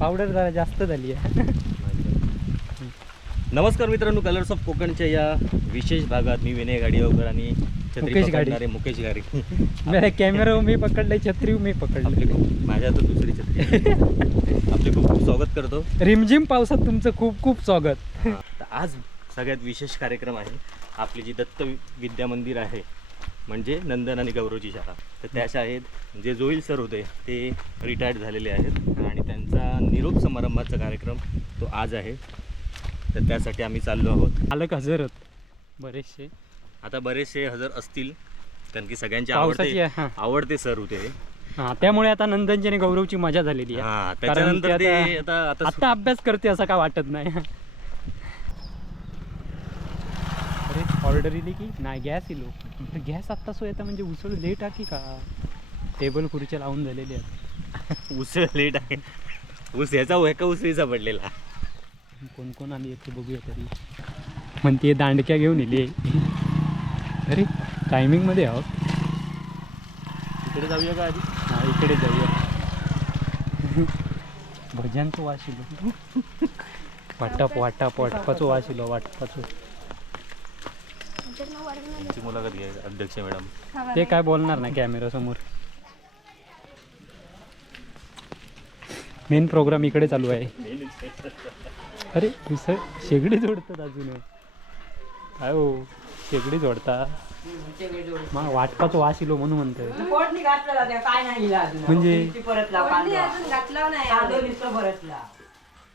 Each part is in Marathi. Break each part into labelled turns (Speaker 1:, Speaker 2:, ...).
Speaker 1: पावडर जरा जास्त झाली आहे.
Speaker 2: नमस्कार मित्रांनो कलर्स ऑफ कोकणच्या या विशेष भागात मी विनय गाडीवकर आणि छत्री
Speaker 1: मुकेश गाडी.
Speaker 2: मुकेश गाडी
Speaker 1: मेरा कॅमेरा मी पकडलाय छत्री मी पकडली
Speaker 2: माझ्या तर दुसरी छत्री आपले खूप खूप स्वागत करतो.
Speaker 1: रिमझिम पावसात तुमचं खूप खूप स्वागत.
Speaker 2: आज सगळ्यात विशेष कार्यक्रम आहे. आपली जी दत्त विद्या मंदिर आहे म्हणजे नंदन आणि गौरवची शाळा तर त्या शाळेत जे जोईल सर होते ते रिटायर्ड झालेले आहेत. निरोप समारंभाचा कार्यक्रम तो आज आहे. तर त्यासाठी आम्ही चाललो आहोत.
Speaker 1: आलं हजर होत. बरेचसे.
Speaker 2: आता बरेचसे हजर असतील कारण की सगळ्यांचे आवडते
Speaker 1: आहे.
Speaker 2: आवडते सर होते
Speaker 1: त्यामुळे आता नंदनची आणि गौरवची मजा झालेली आहे.
Speaker 2: हा त्याच्यानंतर
Speaker 1: ते आता- अभ्यास करते असं काय वाटत नाही. अरे ऑर्डर इली की? नाही गॅस इलो गॅस आत्ता सो येतं म्हणजे उसळ लेट आहे की का? टेबल खुर्च्या लावून झालेली आहेत.
Speaker 2: ऊस लेट आहे. ऊस याचा एका उसळीचा पडलेला.
Speaker 1: कोण कोण आली येते बघूया तरी. म्हणते दांडक्या घेऊन येली अरे टायमिंगमध्ये आहोत
Speaker 2: इकडे जाऊया का आधी?
Speaker 1: हा इकडे जाऊया. भजनचं वास इलो वाटप वाटप वाटपाचो वास इलो वाटपाचो.
Speaker 2: तुमची मुलाखत घ्या अध्यक्ष मॅडम.
Speaker 1: ते काय बोलणार ना कॅमेरा समोर? मेन प्रोग्राम इकडे चालू आहे. अरे उसळ शेगडी जोडतात अजून. काय हो? शेगडी जोडता? मग वाटपाचो वास इलो म्हणून म्हणतोय.
Speaker 3: कोणी घातला त्या? काय नाही इला अजून?
Speaker 1: म्हणजे?
Speaker 3: किती परतला कांदा
Speaker 4: अजून घातला नाही.
Speaker 3: कांदो नुसतं परतला.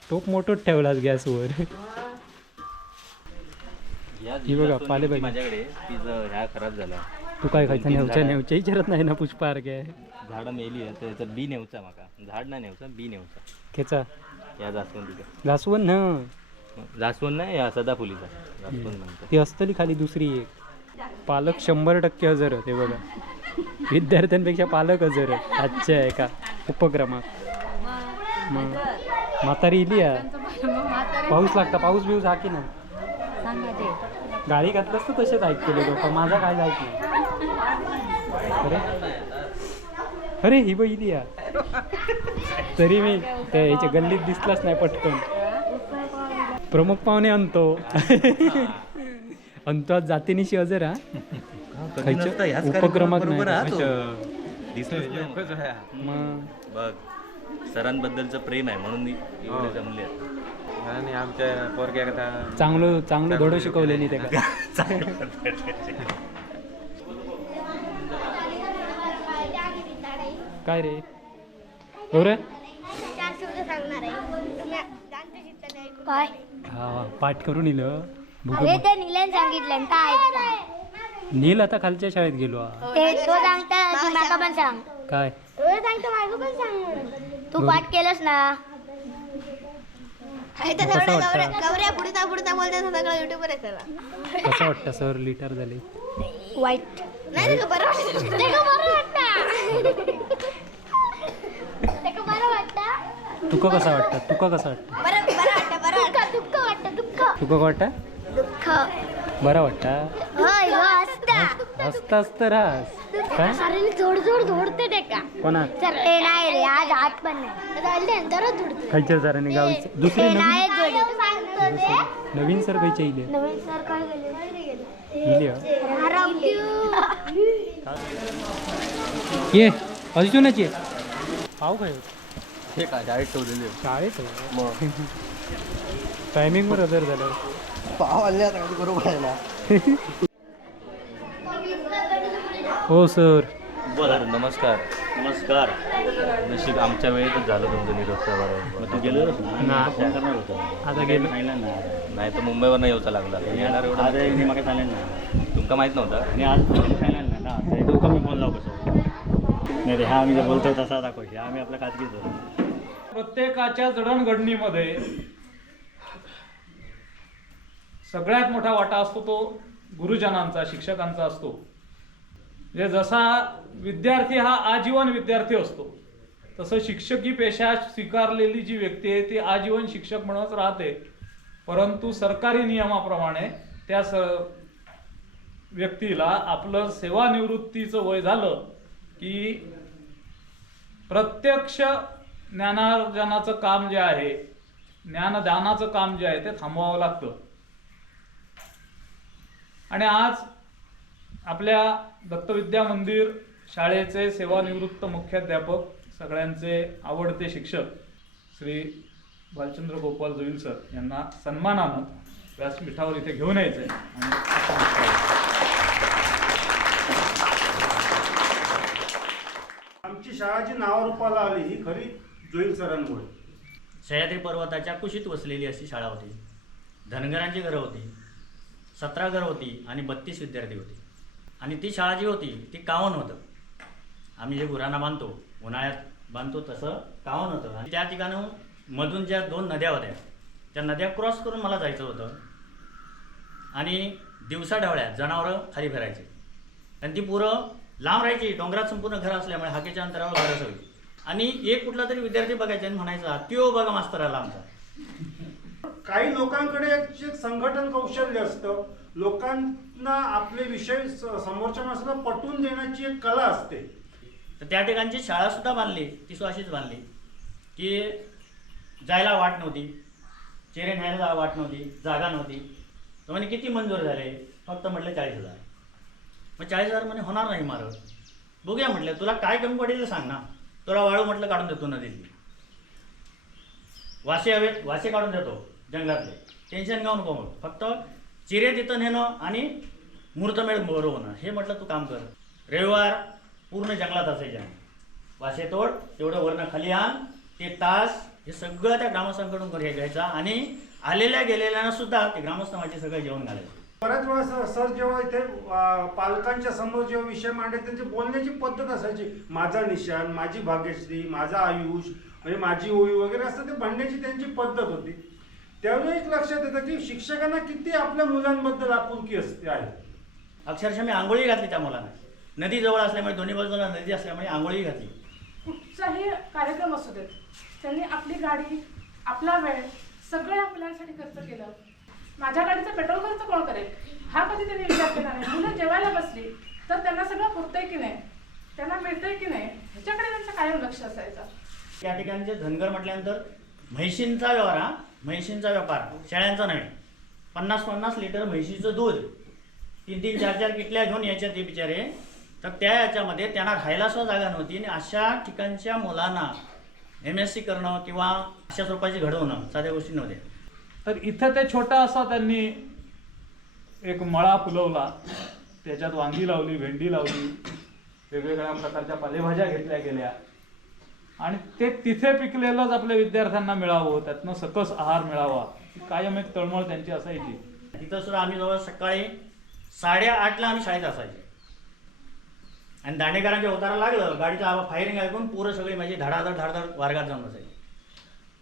Speaker 1: टोप मोठोच ठेवलास गॅसवर
Speaker 2: या
Speaker 1: ही बघा, पालेभाजी.
Speaker 2: होती माझ्याकडे ह्या खराब झाला
Speaker 1: तू काय खायचं नेवच्या नेवच्या विचारत नाही ना पुष्पा काय?
Speaker 2: झाडं मेली आहे तर याचा बी नेवचा माका. झाड नाही नेवचा बी नेवचा
Speaker 1: खेचा?
Speaker 2: या जास्वंदीचा
Speaker 1: जास्वंद न?
Speaker 2: जास्वंद नाही या सदाफुलीचा. जास्वंद म्हणतो
Speaker 1: ती असतली खाली दुसरी एक. पालक शंभर टक्के हजर होते बघा. विद्यार्थ्यांपेक्षा पालक हजर आहेत. आजच्या एका उपक्रमात. मग म्हातारी इली या. पाऊस लागता पाऊस बिऊस हा की ना गाडी घातलंच तर तसेच ऐकलेले लोक माझा काय ऐक नाही अरे ही बघ इली या तरी मी त्या याच्या गल्लीत दिसलाच नाही पटकन. प्रमुख पाहुणे आणतो आणतो आज जातीनिशी हजर हा? खायचं उपक्रमात नाही. मग?
Speaker 2: बघ सरांबद्दलचं प्रेम आहे म्हणून एवढे जमले आहेत.
Speaker 5: आणि आमच्या पोरग्याकथा
Speaker 1: चांगलं चांगलं धडो शिकवलेली त्याला काय रे? हो रे
Speaker 6: काय?
Speaker 1: हा पाठ करून इलं. बघू
Speaker 6: अरे ते निलेन सांगितलं काय
Speaker 1: नील आता खालच्या शाळेत गेलो. हा.
Speaker 6: ते तो सांगता तू माका पण सांग.
Speaker 1: काय?
Speaker 6: तो पाठ केलंस ना.
Speaker 1: कसं वाटतं?
Speaker 6: गौऱ्या पुढचा पुढचा बोलते सगळं युट्यूबवर आहे
Speaker 1: कसं वाटतं? सर लिटर झाले.
Speaker 6: वाईट. नाही ते बरं वाटतं ते का बरं वाटतं ते का बरं वाटतं
Speaker 1: तुका कसा वाटतं? तुका कसं वाटतं?
Speaker 6: बरं बरं वाटतं बरं वाटतं. दुःख वाटतं दुःख.
Speaker 1: तुका का वाटतं?
Speaker 6: दुःख.
Speaker 1: बरं वाटतं?
Speaker 6: होय हो असता.
Speaker 1: हसता हसतं रास काय?
Speaker 6: सारे जोड जोड जोडते ते का?
Speaker 1: कोणा?
Speaker 6: सर ते नाही रे आज हात पण नाही. चालते
Speaker 1: खायच्या सरांनी गावचे दुसरे
Speaker 6: ते
Speaker 1: नवीन
Speaker 6: नाही जोडले सांगतो ते.
Speaker 1: नवीन सर खायचे इले.
Speaker 6: नवीन सर काय गेले
Speaker 1: इले हो. ये अजूनच ये. पाव काय
Speaker 2: हे काय डायरेक्ट ठेवलेले
Speaker 1: शाळेत टायमिंगवर हजर झालं
Speaker 5: पाव आणले बरोबर आहे ना?
Speaker 1: हो सर.
Speaker 2: सर नमस्कार. नमस्कार. नशीब आमच्या वेळेतच झालं तुमचं निरोप तू गेलो
Speaker 1: ना? आता गेलो.
Speaker 2: नाही तर मुंबईवर नाही येऊचा लागला. येणार एवढं.
Speaker 7: म्हाका सांगलें ना.
Speaker 2: तुमका माहीत नव्हता?
Speaker 7: आनी आज फायनल ना ना ते तुका मी बोललो कसो नाही रे हा आम्ही जे बोलतो तसा दाखव हे आम्ही आपल्या खाजगीच
Speaker 8: प्रत्येकाच्या जडणघडणीमध्ये सगळ्यात मोठा वाटा असतो तो गुरुजनांचा शिक्षकांचा असतो. म्हणजे जसा विद्यार्थी हा आजीवन विद्यार्थी असतो तसं शिक्षकी पेशा स्वीकारलेली जी व्यक्ती आहे ती आजीवन शिक्षक म्हणूनच राहते. परंतु सरकारी नियमाप्रमाणे त्या स व्यक्तीला आपलं सेवानिवृत्तीचं वय झालं की प्रत्यक्ष ज्ञानार्जनाचं काम जे आहे ज्ञानदानाचं काम जे आहे ते थांबवावं लागतं. आणि आज आपल्या दत्तविद्या मंदिर शाळेचे सेवानिवृत्त मुख्याध्यापक सगळ्यांचे आवडते शिक्षक श्री भालचंद्र गोपाल जोईल सर यांना सन्मानानं व्यासपीठावर इथे घेऊन यायचं आहे
Speaker 4: आमची शाळा जी नावारूपाला आली ही खरी जोईल सरांमुळे.
Speaker 7: सह्याद्री पर्वताच्या कुशीत वसलेली अशी शाळा होती. धनगरांची घरं होती. सतरा घरं होती आणि बत्तीस विद्यार्थी होते. आणि ती शाळा जी होती ती कावन होतं. आम्ही जे गुरांना बांधतो उन्हाळ्यात बांधतो तसं कावन होतं. आणि त्या ठिकाणं मधून ज्या दोन नद्या होत्या त्या नद्या क्रॉस करून मला जायचं होतं. आणि दिवसा ढवळ्यात जनावरं खाली फिरायचे. आणि ती पुरं लांब राहायची डोंगरात संपूर्ण घरं असल्यामुळे हाकेच्या अंतरावर घरं सगळी आणि एक कुठला तरी विद्यार्थी बघायचा आणि म्हणायचा त्यो बघा मास्तर आला आमचा.
Speaker 4: काही लोकांकडे संघटन कौशल्य असतं लोकांना आपले विषय स- समोरच्या माणसाला पटवून देण्याची एक कला असते.
Speaker 7: तर त्या ठिकाणची शाळासुद्धा बांधली ती सुद्धा अशीच बांधली की जायला वाट नव्हती चेहरे न्यायला वाट नव्हती जागा नव्हती. तर म्हणे किती मंजूर झाले? फक्त म्हटलं चाळीस हजार. मग चाळीस हजार म्हणे होणार नाही मारं बघूया म्हटलं तुला काय कमी पडेल सांग ना. तुला वाळू म्हटलं काढून देतो नदीतली. वासे हवेत वासे काढून देतो जंगलातले. टेन्शन घेऊ नको मग फक्त चिरे तिथं नेणं आणि मूर्तमेळ बरोबर होणं. हे म्हटलं तू काम कर. रविवार पूर्ण जंगलात असायच्या वासे तोड तेवढं वरणं खाली आण ते तास हे सगळं त्या ग्रामस्थांकडून घे- घ्यायचा आणि आलेल्या गेलेल्यांना सुद्धा ते ग्रामस्थ माझे सगळं जेवण घालायचं.
Speaker 4: बऱ्याच वेळा सर सर जेव्हा इथे पालकांच्या समोर जेव्हा विषय मांडायचे त्यांची बोलण्याची पद्धत असायची. माझा निशान माझी भाग्यश्री माझा आयुष म्हणजे माझी ओळी वगैरे असं ते म्हणण्याची त्यांची पद्धत होती. त्यावेळी एक लक्षात येतं की शिक्षकांना किती आपल्या मुलांबद्दल आपुलकी असते आहे.
Speaker 7: अक्षरशः मी आंघोळी घातली त्या मुलांना. नदी जवळ असल्यामुळे दोन्ही बाजूला नदी असल्यामुळे आंघोळी घातली.
Speaker 9: कुठचाही कार्यक्रम असू देत त्यांनी आपली गाडी आपला वेळ सगळ्या मुलांसाठी खर्च केलं. माझ्या गाडीचं पेट्रोल खर्च कोण करेल? हा कधी त्यांनी विचार केला नाही. मुलं जेवायला बसली तर त्यांना सगळं पुरतंय की नाही? त्यांना मिळतंय की नाही? ह्याच्याकडे त्यांचं कायम लक्ष असायचं.
Speaker 7: त्या ठिकाणचे धनगर म्हटल्यानंतर म्हैशींचा व्यवहार हा? म्हैशींचा व्यापार शेळ्यांचा नव्हे पन्नास पन्नास लिटर म्हैशीचं दूध. तीन तीन चार चार किटल्या घेऊन यायच्या ते बिचारे. तर त्या याच्यामध्ये त्यांना राहायला सुद्धा जागा नव्हती आणि अशा ठिकाणच्या मुलांना एम एस सी करणं किंवा अशा स्वरूपाची घडवणं साध्या गोष्टी नव्हत्या
Speaker 8: तर इथं ते छोटा असा त्यांनी एक मळा फुलवला. त्याच्यात वांगी लावली भेंडी लावली वेगवेगळ्या प्रकारच्या पालेभाज्या घेतल्या गेल्या. आणि ते तिथे पिकलेलंच आपल्या विद्यार्थ्यांना मिळावं त्यातनं सकस आहार मिळावा कायम एक तळमळ त्यांची असायची.
Speaker 7: तिथं सुद्धा आम्ही जवळ सकाळी साडेआठला आम्ही शाळेत असायचे. आणि दांडेकरांच्या उतारा लागलं गाडीचा आवा फायरिंग ऐकून पोरं सगळी माझी धडाधड धडधड वर्गात जाऊन बसायची.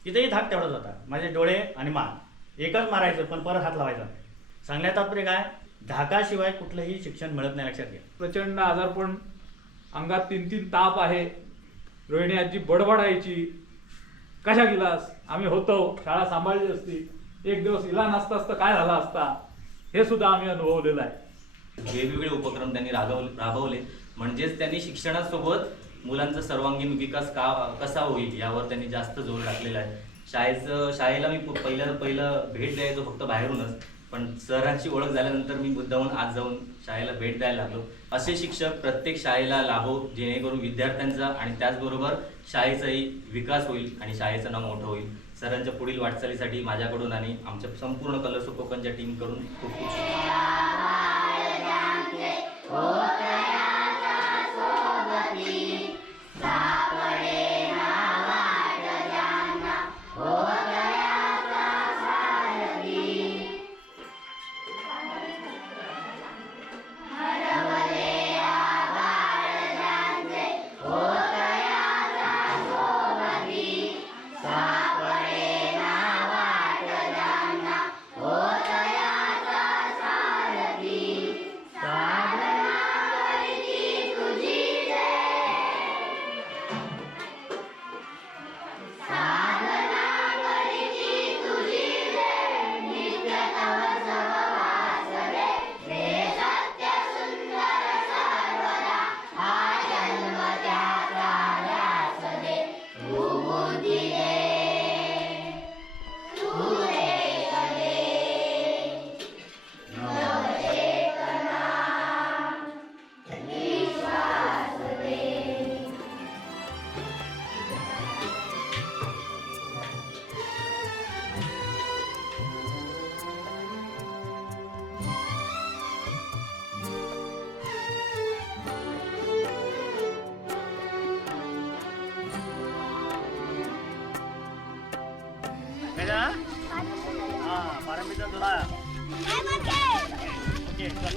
Speaker 7: तिथेही धाक तेवढाच होता. माझे डोळे आणि मान. एकच मारायचं पण परत हात लावायचा. सांगण्यात तात्पर्य काय? धाकाशिवाय कुठलंही शिक्षण मिळत नाही लक्षात घ्या.
Speaker 8: प्रचंड आजारपण अंगात तीन तीन ताप आहे. रोहिणी आजी बडबडायची. कशा गेलास? आम्ही होतो. शाळा सांभाळली असती. एक दिवस इला नसता असतं काय झाला असता? हे सुद्धा आम्ही अनुभवलेलं आहे.
Speaker 2: वेगवेगळे उपक्रम त्यांनी राबवले राबवले म्हणजेच त्यांनी शिक्षणासोबत मुलांचा सर्वांगीण विकास का कसा होईल यावर त्यांनी जास्त जोर टाकलेला आहे. शाळेचं शाळेला मी पु- पहिलं पहिलं भेट द्यायचो फक्त बाहेरूनच. पण सरांची ओळख झाल्यानंतर मी मुद्दाहून आज जाऊन शाळेला भेट द्यायला लागलो. असे शिक्षक प्रत्येक शाळेला लाभो जेणेकरून विद्यार्थ्यांचा आणि त्याचबरोबर शाळेचाही विकास होईल आणि शाळेचं नाव मोठं होईल. सरांच्या पुढील वाटचालीसाठी माझ्याकडून आणि आमच्या संपूर्ण कलर्स कोकणच्या टीमकडून खूप खूप
Speaker 7: ओके चल.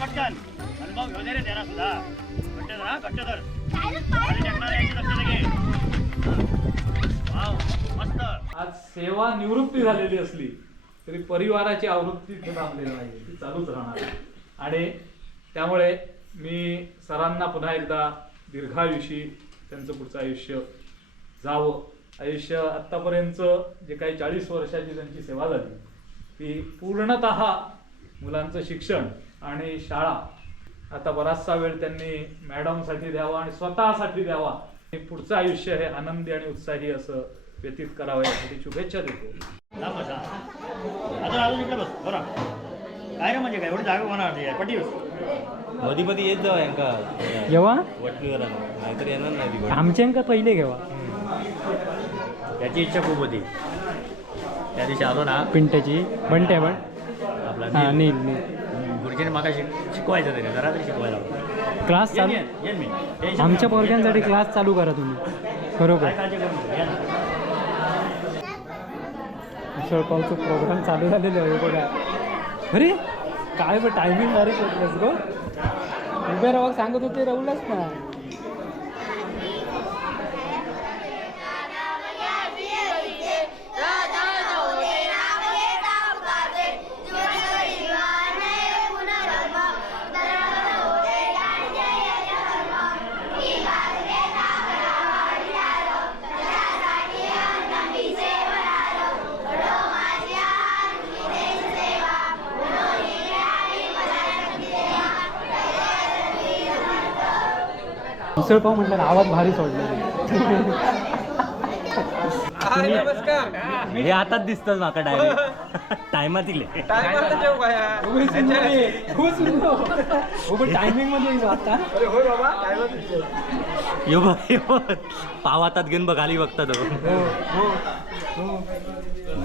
Speaker 7: पटकन. अनुभव घेऊ दे रे त्याला सुद्धा. घट्ट धर हा घट्ट धर आणि याची लक्ष घे. वाव मस्त.
Speaker 8: आज सेवा निवृत्ती झालेली असली तरी परिवाराची आवृत्ती थांबलेली नाही ती चालूच राहणार आहे. आणि त्यामुळे मी सरांना पुन्हा एकदा दीर्घायुषी त्यांचं पुढचं आयुष्य जावं. आयुष्य आत्तापर्यंत जे काही चाळीस वर्षाची त्यांची सेवा झाली ती पूर्णत मुलांचं शिक्षण आणि शाळा आता बराचसा वेळ त्यांनी मॅडमसाठी द्यावा आणि स्वतःसाठी द्यावा आणि पुढचं आयुष्य हे आनंदी आणि उत्साही असं व्यतीत करावं यासाठी शुभेच्छा देतो.
Speaker 7: काय रे म्हणजे काय? एवढी जागा होणार पटी
Speaker 2: मधी मधी येत जावा यांका.
Speaker 1: येवा?
Speaker 2: वटणीवर नाहीतर येणार नाही ती
Speaker 1: आमच्यांका पहिले घेवा.
Speaker 7: त्याची इच्छा खूप होती. त्या दिवशी आलो ना.
Speaker 1: पिंट्याची बंटे बन
Speaker 7: आपला
Speaker 1: हा
Speaker 7: नील. गुरुजीने शिक शिकवायचं तरी जरा तरी शिकवायला हवं.
Speaker 1: क्लास चालू?
Speaker 7: मी. टेन्शन
Speaker 1: आमच्या. पोरग्यांसाठी क्लास चालू करा तुम्ही. बरोबर.
Speaker 7: काय काळजी करू नका. या ना.
Speaker 1: उसळपावचं प्रोग्राम चालू झालेलं आहे बघा. अरे काय बघ टायमिंग भारी सोडलंस गो. उभे राहा सांगत होते राहूलच ना. उसळपाव म्हटलं आवाज भारी सोडला.
Speaker 2: हे आताच दिसतं माका डायरेक्ट टायमात इले
Speaker 1: टायमिंगमध्ये आता.
Speaker 2: यो बघ यो बघ. पाव हातात घेऊन बघ खाली बघता तो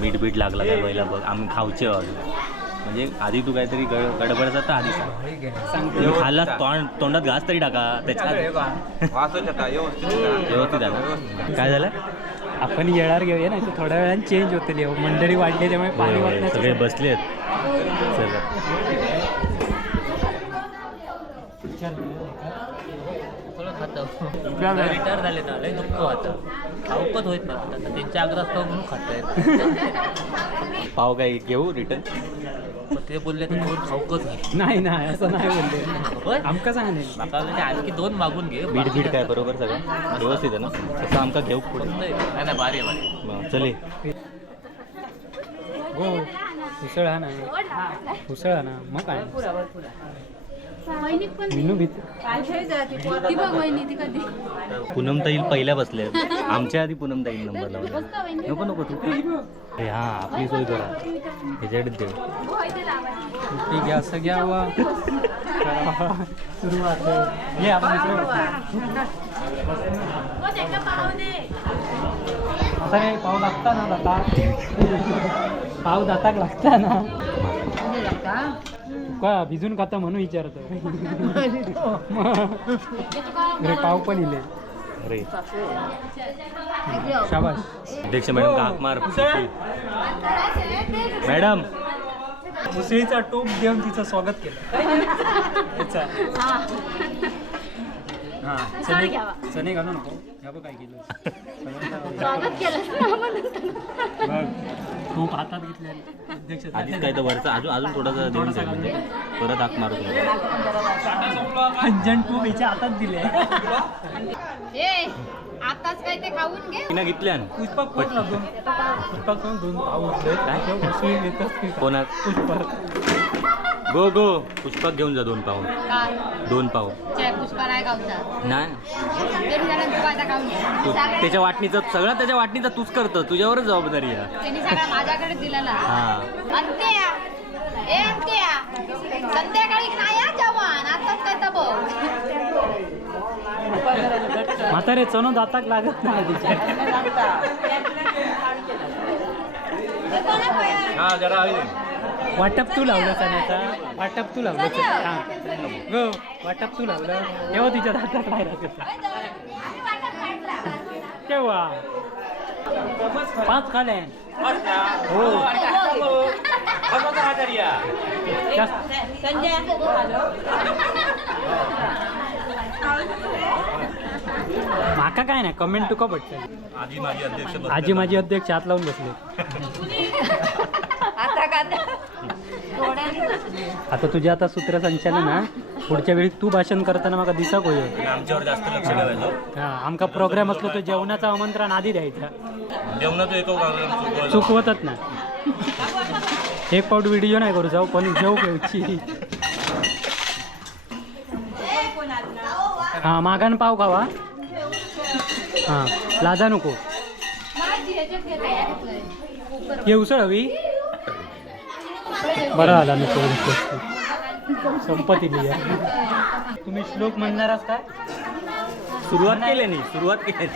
Speaker 2: मीठ बीठ लागला काय पहिला बघ. आम्ही खाऊचे आहोत. म्हणजे आधी तू काहीतरी गड गडबड तर आधी सांग. खाल्लास तोंड तोंडात घास तरी टाका त्याच्यात. व्यवस्थित आहे ना? काय झालं?
Speaker 1: आपण येणार घेऊया ना तर थोड्या वेळाने चेंज होतील. मंडळी वाढली त्यामुळे पाणी
Speaker 2: सगळे बसलेत चला.
Speaker 10: रिटायर झाले ना लय दुःख होतं खाऊकच होत ना आता. त्यांच्या आग्रह म्हणून खातायत
Speaker 2: पाव काय घेऊ रिटर्न
Speaker 10: पण ते बोलले तर दोन खाऊकच नाही.
Speaker 1: नाही नाही असं नाही बोलले? आमका सांगा नाही
Speaker 10: माका म्हणले आणखी दोन मागून घे
Speaker 2: बीट बीट काय बरोबर सगळं? व्यवस्थित आहे ना? तसं आमका घेऊ पुढे.
Speaker 10: नाही नाही भारी
Speaker 2: मग चले.
Speaker 1: हो उसळ हा ना उसळ हा ना मग काय?
Speaker 6: वहिनीत पण
Speaker 1: मिनू भीत.
Speaker 6: ती बघ वहिनी ती कधी.
Speaker 2: पूनम ताईल पहिल्या बसल्या. आमच्या आधी पूनम ताईल नंबर लावला. नको नको तू अरे हा आपली सोय करा. ह्याच्याकडेच देऊ
Speaker 1: ती घ्या असं घ्या वा सुरुवात. ये आपण इकडे
Speaker 6: हो
Speaker 1: नाही पाव लागता ना दाता. पाव दाताक लागता ना. का भिजून खाता म्हणून विचारतो. अरे पाव पण इले.
Speaker 2: अरे.
Speaker 1: शाबाश
Speaker 2: अध्यक्ष मॅडम का हाक मार? मॅडम.
Speaker 1: मुसळीचा टोप देऊन तिचं स्वागत केलं. हा. चणे चणे घालू नको. ह्या बघ काय केलं
Speaker 6: स्वागत केलं ना
Speaker 1: बघ टोप हातात घेतले अध्यक्ष
Speaker 2: आधीच काय तर वरचा अजून अजून थोडासा देऊन म्हणजे परत हाक मारू
Speaker 1: अंजन टोप याच्या हातात दिले.
Speaker 6: ए आताच काय ते खाऊन घे.
Speaker 2: तिनं घेतल्यान
Speaker 1: पुष्पक कोण ना दोन पुष्पक कोण दोन उठले काय
Speaker 2: कोणात?
Speaker 1: पुष्पक.
Speaker 2: गो गो. पुष्पक घेऊन जा दोन पाव.
Speaker 6: काय?
Speaker 2: दोन पाव.
Speaker 6: चाय पुष्पा नाही.
Speaker 2: नाही
Speaker 6: त्याला तू
Speaker 2: त्याच्या वाटणीचं सगळं त्याच्या वाटणीचं तूच करतो. तुझ्यावरच जबाबदारी आहे.
Speaker 6: त्यांनी सगळं माझ्याकडे दिलेला
Speaker 2: हा.
Speaker 6: अंत्या. ए अंत्या. संध्याकाळी नाही हा जवान आताच काय तर बघ.
Speaker 1: म्हातारे चणो दाताक लागत नाही तिच्या.
Speaker 2: हा जरा
Speaker 1: वाटप तू लावलं चण्याचा वाटप तू लावलं हा. गो वाटप तू लावलं. तेव्हा तिच्या दातात राहिला त्याचा केव्हा? पाच खाले. हो. माका काय नाही कमेंट तुका पडतं
Speaker 2: आधी माझी अध्यक्ष.
Speaker 1: आजी माझी अध्यक्ष हात लावून बसले.
Speaker 6: आता का
Speaker 1: आता तुझे आता सूत्रसंचालन ना पुढच्या वेळी तू भाषण करताना मला दिसा होय
Speaker 2: आणि आमच्यावर जास्त लक्ष ठेवायचं.
Speaker 1: हा आमका प्रोग्राम असलो तो जेवणाचं आमंत्रण आधी द्यायचा.
Speaker 2: जेवणाचं येतो
Speaker 1: चुकवतच ना एक पाऊट व्हिडिओ नाही करू जाऊ पण जेव घेऊची हा मागान पाव खावा. हा लाजा नको. हे उसळ हवी. बरं आला नको संपत्ती लिहा तुम्ही श्लोक म्हणणारच काय?
Speaker 2: सुरुवात केली नाही सुरुवात केली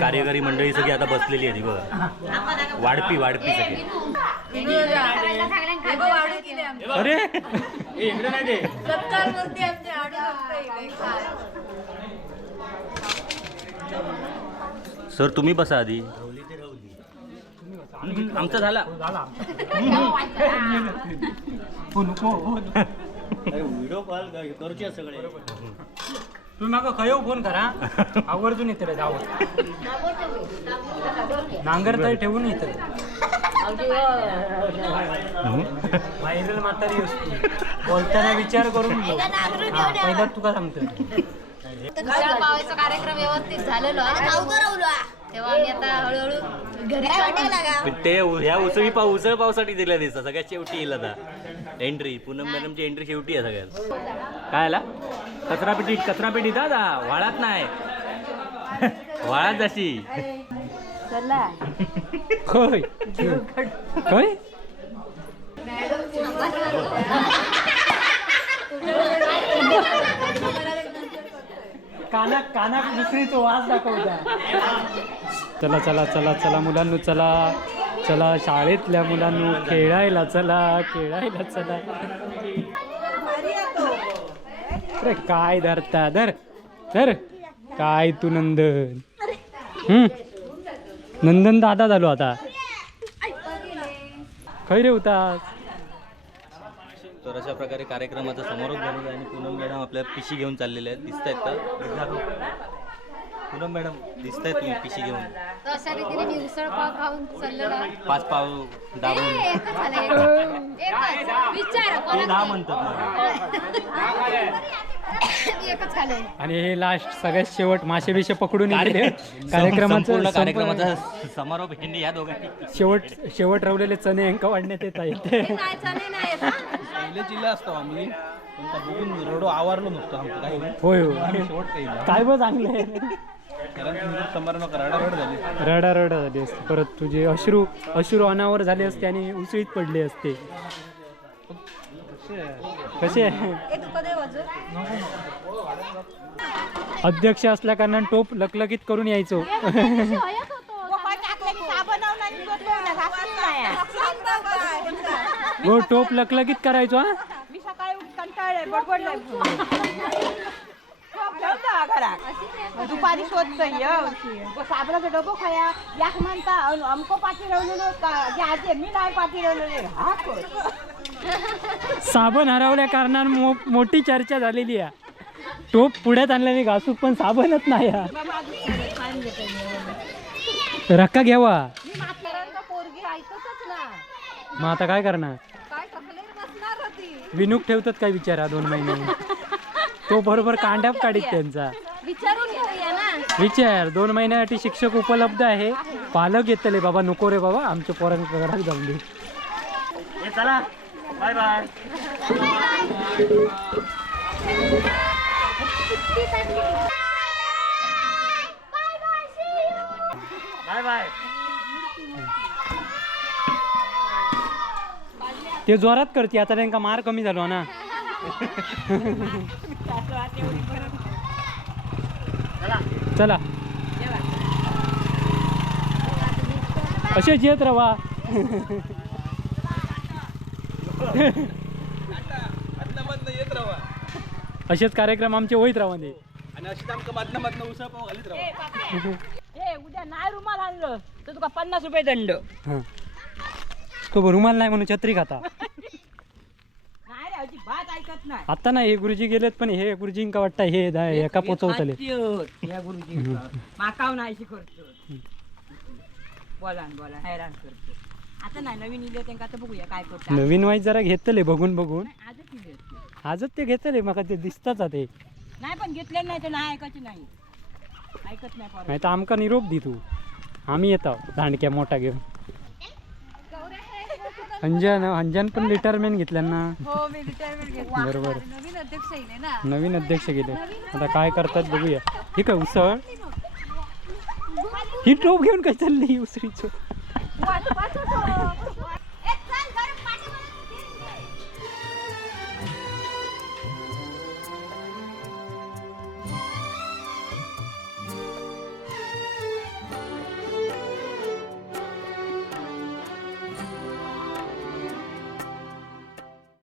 Speaker 2: कार्यकारी मंडळी सगळी आता बसलेली आहे ती बघा. वाढपी वाढपी सगळी.
Speaker 1: अरे!
Speaker 2: इकडे नाही दे सर तुम्ही बसा आधी. आमचा झाला.
Speaker 1: हो नको हो
Speaker 7: व्हिडिओ कॉल करूचे सगळे.
Speaker 1: तुम्ही माका खयो फोन करा. आवर्जून येते रे जावं नांगर तरी ठेवून येतं व्हायरल म्हातारी असते बोलताना विचार करून. हा, पहिला तुका सांगतो
Speaker 6: कार्यक्रम व्यवस्थित झालेलो? तेव्हा आम्ही आता हळूहळू घरी चाललो.
Speaker 2: पण ते उ- ह्या उसळी पाव उसळ पावसाठी दिल्या दिसतं सगळ्यात शेवटी येईल आता. एंट्री पूनम मॅडमची एंट्री शेवटी आहे सगळ्यात. काय आला? कचरा पेटी कचरा पेटी दादा वाळात नाही. वाळात जशी
Speaker 1: होय. होय? कानाक कानाक दुसरीच वास दाखवता चला चला चला चला मुलांनो चला. चला शाळेतल्या मुलांनो खेळायला चला खेळायला चला. अरे काय धरता? धर धर. काय तू नंदन? हम्म? नंदन दादा झालो आता. खै रे होता
Speaker 2: तर अशा प्रकारे कार्यक्रमाचा समारोप झालेला आहे आणि पूनम मॅडम आपल्या पिशी घेऊन चाललेल्या आहेत. दिसत आहेत का? पूनम मॅडम दिसत आहेत तुम्ही पिशी घेऊन?
Speaker 6: तर अशा रीतीने मी उसळ पाव खाऊन चाललेलो आहे.
Speaker 2: पाच पाव
Speaker 6: ए,
Speaker 2: दाबून
Speaker 6: एकच झालं, एकच. एकच. विचार
Speaker 2: ते दहा? म्हणतात ना.
Speaker 6: मी एकच खाल्लंय
Speaker 1: आणि हे लास्ट सगळ्यात शेवट मासे बिशे पकडून इकडे. कार्यक्रमाचं
Speaker 2: संपूर्ण
Speaker 1: संप-
Speaker 2: कार्यक्रमाचा समारोप ह्यांनी या दोघांनी.
Speaker 1: शेवट शेवट रवलेले चणे अंक वाढण्यात येत आहेत.
Speaker 6: नाही चालेल नाही
Speaker 5: पहिले जिल्हा असतो आम्ही. पण त्या बघून रडो आवारलो नसतो आमचं काही.
Speaker 1: होय
Speaker 5: शेवट.
Speaker 1: काय बघ चांगले
Speaker 5: कारण तुम्ही समारंभ कराडा रड झाली.
Speaker 1: रडा रडा झाली असते. परत तुझे अश्रू अश्रू अनावर झाले असते आणि उसळीत पडले असते. कसे? अध्यक्ष असल्या कारणाने टोप लकलकीत करून यायचो. हो टोप लकलकीत करायचो हा?
Speaker 3: मी सकाळी कंटाळले बडबडले दुपारी शोधतोय साबणाचा डबो खाया. याक म्हणता अन अमको पाठी आजी मी नाही पाठी हा?
Speaker 1: साबण हरवल्या कारणाने मो मोठी चर्चा झालेली आहे. टोप पुढ्यात आणल्याने घासूक पण साबणच नाही हा. रक्का घ्यावा.
Speaker 6: मी म्हाताऱ्यांना पोरगी ऐकतच ना
Speaker 1: मग आता काय करणार
Speaker 6: काय टकलेर बसणार होती
Speaker 1: विनूक ठेवतात काय विचारा दोन महिने? तो बरोबर कांड्याप काढीत त्यांचा.
Speaker 6: विचारून घेऊया ना.
Speaker 1: विचार दोन महिन्यासाठी शिक्षक उपलब्ध आहे. पालक येतले बाबा नको रे बाबा आमच्या पोरांच्या घरात जाऊन दे.
Speaker 7: चला. Bye bye. Bye bye.
Speaker 1: ते जोरात करते आता त्यांका मार कमी झालो ना. चला. असेच येत राहा असेच कार्यक्रम आमचे होईत राहा
Speaker 3: ए उद्या नाही रुमाल आणलं तर तुका पन्नास रुपये दंड.
Speaker 1: हां. तो रुमाल नाही म्हणून छत्री खाता.
Speaker 3: नाही रे अजिबात ऐकत नाही.
Speaker 1: आता नाही हे गुरुजी गेलेत पण हे गुरुजींका वाटतं हे दा- एका पोचवतले
Speaker 3: या गुरुजी माकाव नाही शिकवतो बोला न बोला हैराण करतो आता नाही नवीन इले त्यांना आता बघूया काय करतो
Speaker 1: नवीन वाईज जरा घेतले बघून बघून.
Speaker 3: आजच इले
Speaker 1: आजच ते घेतले मग ते दिसताच ते
Speaker 3: नाही पण घेतले नाही तर नाही ऐकायचे नाही. ऐकत. नाही
Speaker 1: तर आमका निरोप दे तू. आम्ही येतो दांडक्या मोठा घेऊन. अंजन अंजन पण रिटायरमेंट घेतल्या ना
Speaker 6: हो मी रिटायरमेंट घेतली.
Speaker 1: बरोबर.
Speaker 6: नवीन अध्यक्ष येईल ना.
Speaker 1: नवीन अध्यक्ष गेले. आता काय करतात बघूया. ही काय उसळ? ही टोप घेऊन काय चालली
Speaker 6: वाट- वाट